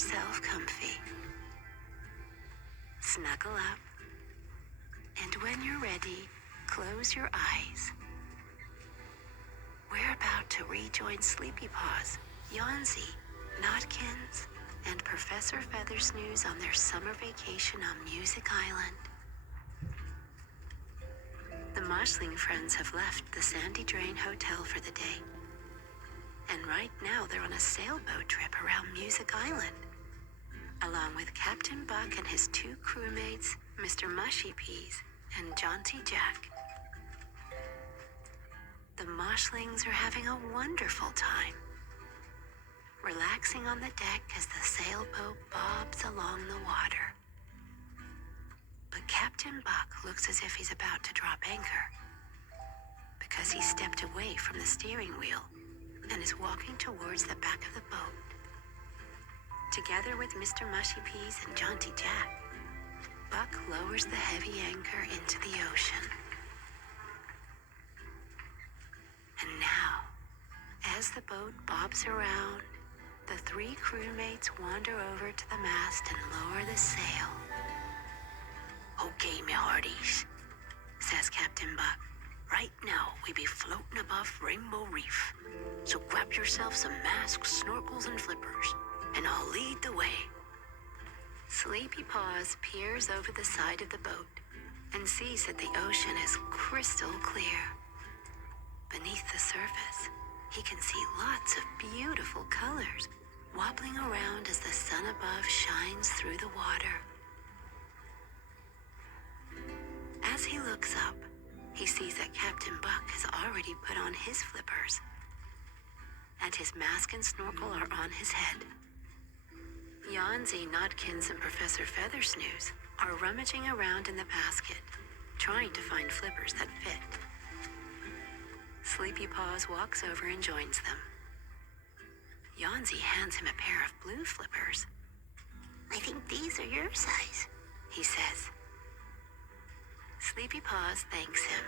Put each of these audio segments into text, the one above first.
yourself comfy. Snuggle up, and when you're ready, close your eyes. We're about to rejoin Sleepy Paws, Yawnzy, Notkins, and Professor Feathersnooze on their summer vacation on Music Island. The Moshling friends have left the Sandy Drain Hotel for the day. And right now they're on a sailboat trip around Music Island, along with Captain Buck and his two crewmates, Mr. Mushy Peas and Jaunty Jack. The Moshlings are having a wonderful time, relaxing on the deck as the sailboat bobs along the water. But Captain Buck looks as if he's about to drop anchor, because he stepped away from the steering wheel and is walking towards the back of the boat. Together with Mr. Mushy Peas and Jaunty Jack, Buck lowers the heavy anchor into the ocean. And now, as the boat bobs around, the three crewmates wander over to the mast and lower the sail. "Okay, me hearties," says Captain Buck. "Right now, we be floating above Rainbow Reef. So grab yourself some masks, snorkels, and flippers, and I'll lead the way." Sleepy Paws peers over the side of the boat and sees that the ocean is crystal clear. Beneath the surface, he can see lots of beautiful colors wobbling around as the sun above shines through the water. As he looks up, he sees that Captain Buck has already put on his flippers, and his mask and snorkel are on his head. Yawnzy, Notkins, and Professor Feathersnooze are rummaging around in the basket, trying to find flippers that fit. Sleepy Paws walks over and joins them. Yawnzy hands him a pair of blue flippers. "I think these are your size," he says. Sleepy Paws thanks him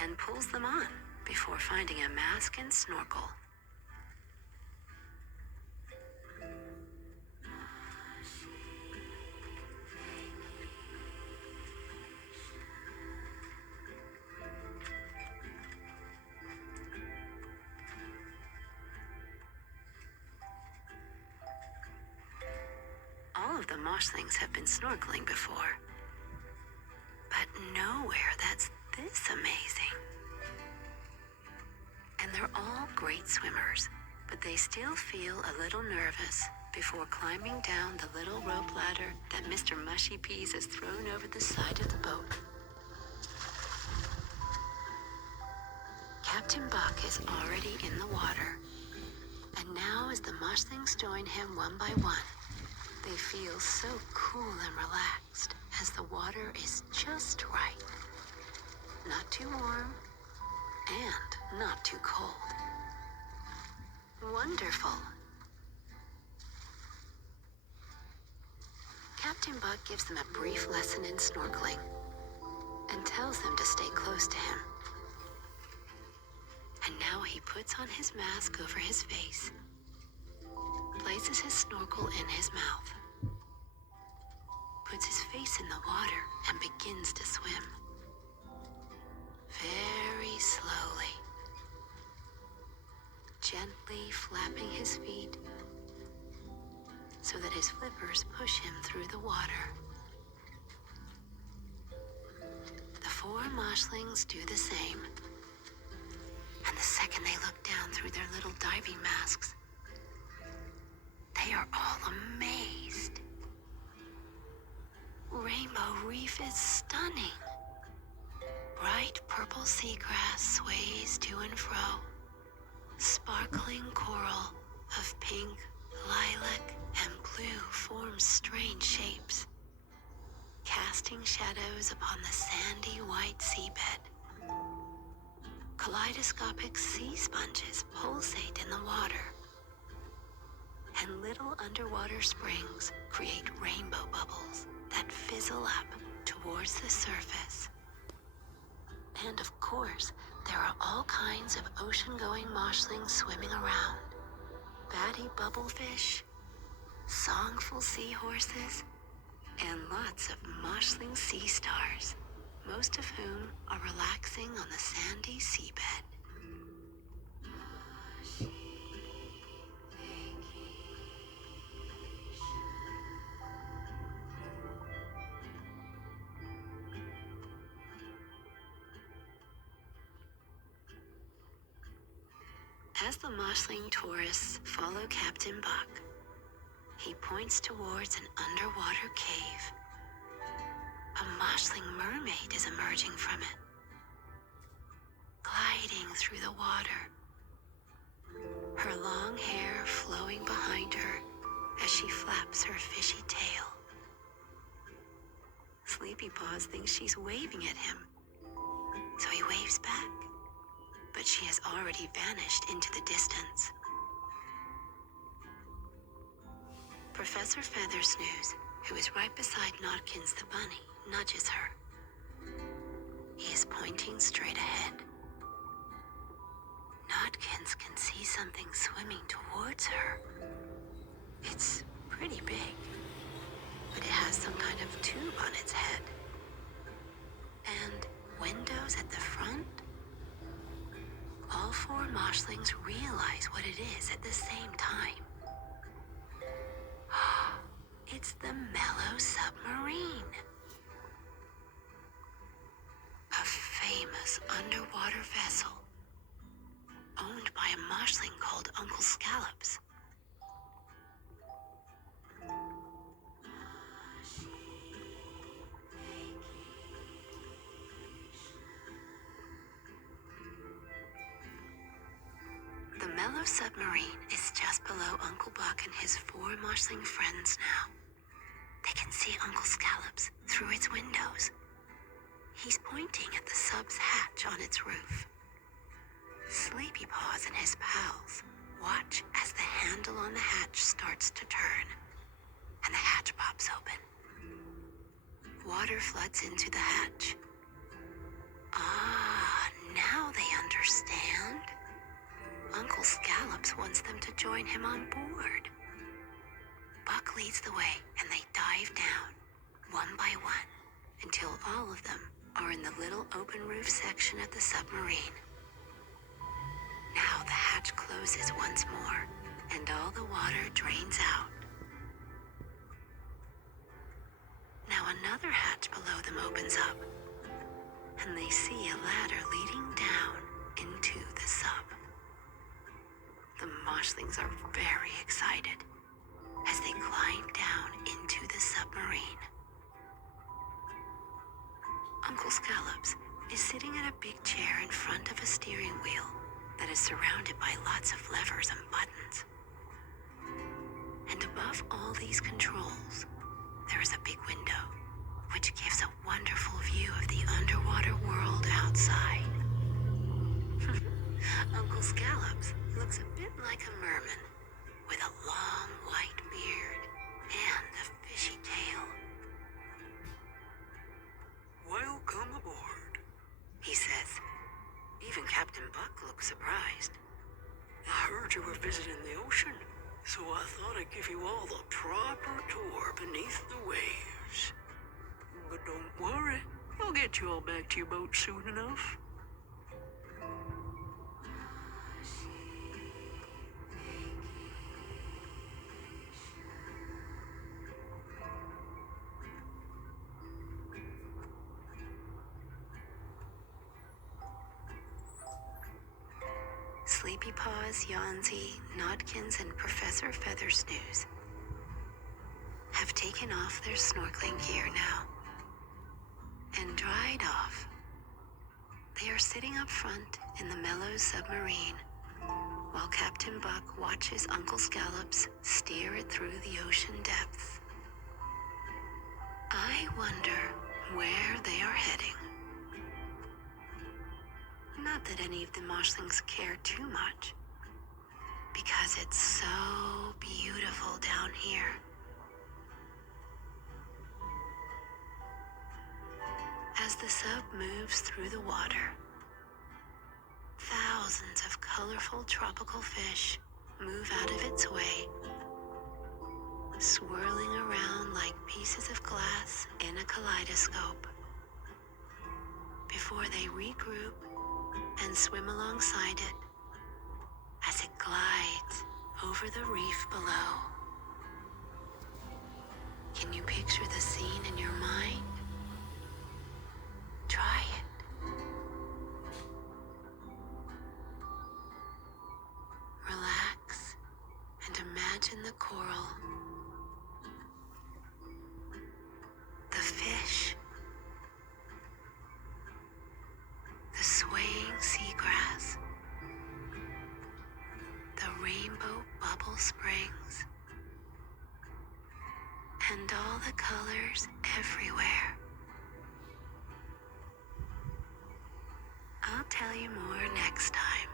and pulls them on before finding a mask and snorkel. All of the Moshlings have been snorkeling before, but nowhere that's this amazing. And they're all great swimmers, but they still feel a little nervous before climbing down the little rope ladder that Mr. Mushy Peas has thrown over the side of the boat. Captain Buck is already in the water, and now as the Moshlings join him one by one, they feel so cool and relaxed as the water is just right. Not too warm and not too cold. Wonderful. Captain Buck gives them a brief lesson in snorkeling and tells them to stay close to him. And now he puts on his mask over his face, places his snorkel in his mouth, puts his face in the water, and begins to swim. Very slowly, gently flapping his feet so that his flippers push him through the water. The four Moshlings do the same, and the second they look down through their little diving masks, they are all amazed. Rainbow Reef is stunning. Bright purple seagrass sways to and fro. Sparkling coral of pink, lilac, and blue forms strange shapes, casting shadows upon the sandy white seabed. Kaleidoscopic sea sponges pulsate in the water, and little underwater springs create rainbow bubbles that fizzle up towards the surface. And of course, there are all kinds of ocean-going Moshlings swimming around. Batty bubblefish, songful seahorses, and lots of moshling sea stars, most of whom are relaxing on the sandy seabed. As the moshling tourists follow Captain Buck, he points towards an underwater cave. A moshling mermaid is emerging from it, gliding through the water, her long hair flowing behind her as she flaps her fishy tail. Sleepy Paws thinks she's waving at him, so he waves back, but she has already vanished into the distance. Professor Feathersnooze, who is right beside Nodkins the bunny, nudges her. He is pointing straight ahead. Nodkins can see something swimming towards her. It's pretty big, but it has some kind of tube on its head. And windows at the front? All four moshlings realize what it is at the same time. It's the Mellow Submarine. A famous underwater vessel owned by a moshling called Uncle Scallops. The Mellow Submarine is just below Uncle Buck and his four moshling friends now. They can see Uncle Scallops through its windows. He's pointing at the sub's hatch on its roof. Sleepy Paws and his pals watch as the handle on the hatch starts to turn, and the hatch pops open. Water floods into the hatch. Ah, now they understand. Uncle Scallops wants them to join him on board. Buck leads the way, and they dive down, one by one, until all of them are in the little open roof section of the submarine. Now the hatch closes once more, and all the water drains out. Now another hatch below them opens up, and they see a ladder leading down into the sub. The moshlings are very excited as they climb down into the submarine. Uncle Scallops is sitting in a big chair in front of a steering wheel that is surrounded by lots of levers and buttons. And above all these controls, there is a big window, which gives a wonderful view of the underwater world outside. Uncle Scallops looks a bit like a merman, with a long white beard and a fishy tail. Welcome aboard, He says. Even Captain Buck looks surprised. I heard you were visiting the ocean, so I thought I'd give you all the proper tour beneath the waves. But don't worry, I'll get you all back to your boat soon enough. Sleepy Paws, Yawnzy, Nodkins, and Professor Feathersnooze have taken off their snorkeling gear now and dried off. They are sitting up front in the Mellow Submarine while Captain Buck watches Uncle Scallops steer it through the ocean depths. I wonder where they are heading. Not that any of the moshlings care too much, because it's so beautiful down here. As the sub moves through the water, thousands of colorful tropical fish move out of its way. swirling around like pieces of glass in a kaleidoscope before they regroup and swim alongside it as it glides over the reef below. Can you picture the scene in your mind? Try it. Relax and imagine the coral, the fish, the swaying seagrass, the rainbow bubble springs, and all the colors everywhere. I'll tell you more next time.